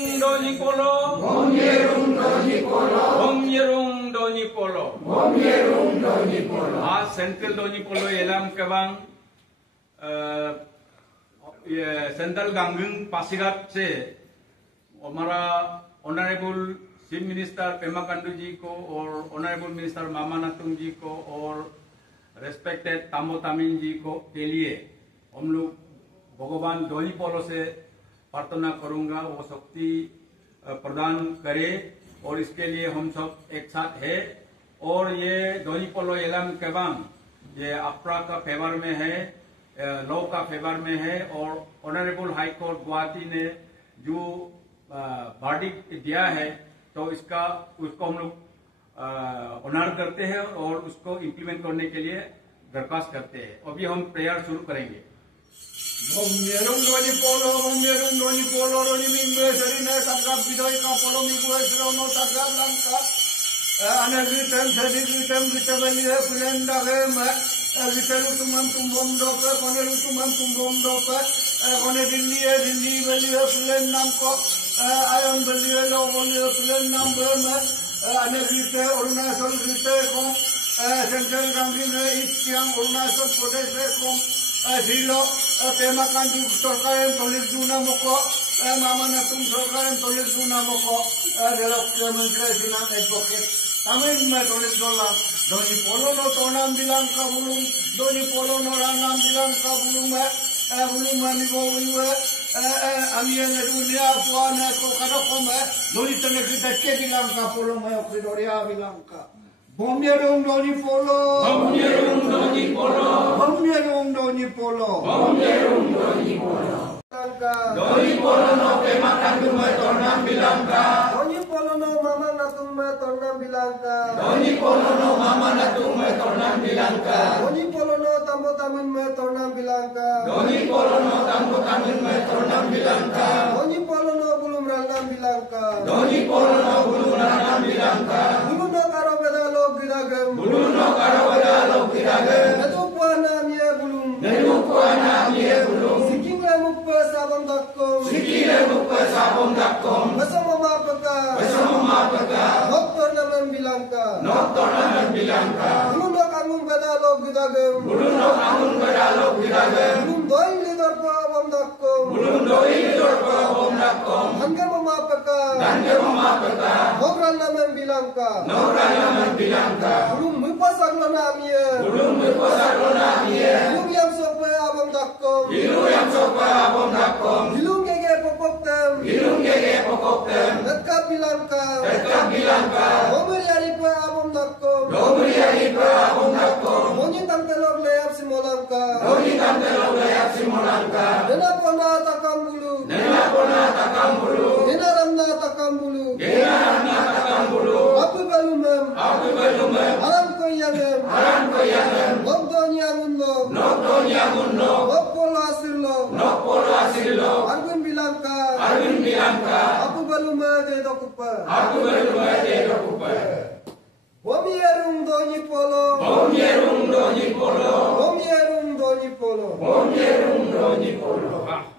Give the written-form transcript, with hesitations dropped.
Doni Polo. Bom Yerung Doni Polo. Bom Yerung Doni Polo. Bom Yerung Doni Polo. Central Doni Polo Elam Kebang central गांगुंग पासीघाट से हमारा honourable chief minister Pema खांडू जी को और honourable minister मामा नातुंग जी को और रेस्पेक्टेड तामो तामिन जी को के लिए हम लोग भगवान डोनी पोलो से प्रार्थना करूंगा वो शक्ति प्रदान करे और इसके लिए हम सब एक साथ है। और ये डोनी पोलो एलम केबांग ये अपरा का फेवर में है, लॉ का फेवर में है और ऑनरेबल हाई कोर्ट गुवाहाटी ने जो वर्डिक्ट दिया है तो उसको हम लोग ऑनर करते हैं और उसको इम्प्लीमेंट करने के लिए दरखास्त करते हैं। अभी हम प्रेयर शुरू करेंगे। Bom Yerung Doni Polo, Bom Yerung Doni Polo, Doni Mingwe Serine Tagrab Bidoi Ka Polo Mingwe Serono Tagrab Langka Anagritem Serigritem Vitaveliye Pulenda Game Vitelu Tumam Tumbom Dope Konelu Tumam Tumbom Dope Kone Dilliye Dilli Veliye Pulendam Ko Ayon Veliye Lo Veliye Pulendam Game Anagrite Arunachal Grite Kom Central Gangine Istiang Arunachal Pradesh Kom Zilo Tema Kandu Sorkaran Tolik Duna Moko Mama Natung Sorkaran Tolik Duna Moko Relokyaman Kresinan Advocate Tamin Me Tolik Dolang Doni Polo no Tonam Bilang Kabulung Doni Polo no Ranam Bilang Kabulung Bulung Manibo Uwe Amiyan Dunia Puana Kokarokome Doni Tanekita Bilang Kapulung Okridoria Bilang Ka Bom Yerung Doni Polo. Bom Yerung Doni Polo. Bom Yerung Doni Polo. Bom Yerung Doni Polo. Doni Polo no Pema Kandu Me Tornam Bilangka. Doni Polo no Mama Natung Me Tornam Bilangka. Doni Polo no Mama Natung Me Tornam Bilangka. Doni Polo no Tambo Tamin Me Tornam Bilangka. Doni Polo no Tambo Tamin Me Tornam Bilangka. Doni Polo no Bulum Ranam Bilangka. Doni Polo no Bulum Ranam Bilangka. Bulum no Karo Bedalo Giragem. Bulum no Karo Bedalo Giragem. Nedu Puana Mie Bulum. Nedu Puana Mie Bulum. Siking Le Mukpe Sabam Dakkom. Siking Le Mukpe Sabam Dakkom. Bersama Mapeka. Bersama Mapeka. Doktor Namen Bilangka. Doktor Namen Bilangka. Bulum no Kamun Bedalo Giragem. Bulum no Kamun Bedalo Giragem. Bulum Doi Lidor Pabam Dakkom. Bulum Doi Lidor Pabam Dakkom. Hangga Mapeka. Hangga Mapeka. Nogran Namen Bilangka. Nogran Namen Bilangka. Bulum Mupasak Lonamie. Bulum Mupasak Lonamie. Bulum Yam Sope Abam Dakkom. Bulum Yam Sope Abam Dakkom. Bulum Gege Popoktem. Bulum Gege Popoktem. Detka Bilangka. Detka Bilangka. Domri Aripe Abam Dakkom. Domri Aripe Abam Dakkom. Moni Tamtelog Leap Simolangka. Moni Tamtelog Leap Simolangka. Nena Pona Takam Bulu. Nena Pona Takam Bulu. Nena Ramna Takam Bulu. Nena Ramna Takam Bulu. Apu Balumem. Apu Balumem. Aram Koyangem. Aram Koyangem. Nogdon Yangunlo. Nogdon Yangunlo. Nogpolo Asirlo. Nogpolo Asirlo. Argun Bilangka. Argun Bilangka. Apu Balume de Dokupa. Apu Balume de Dokupa. Bom Yerung Doni Polo. Bom Yerung Doni Polo. Bom Yerung Doni Polo. Bom Yerung Doni Polo.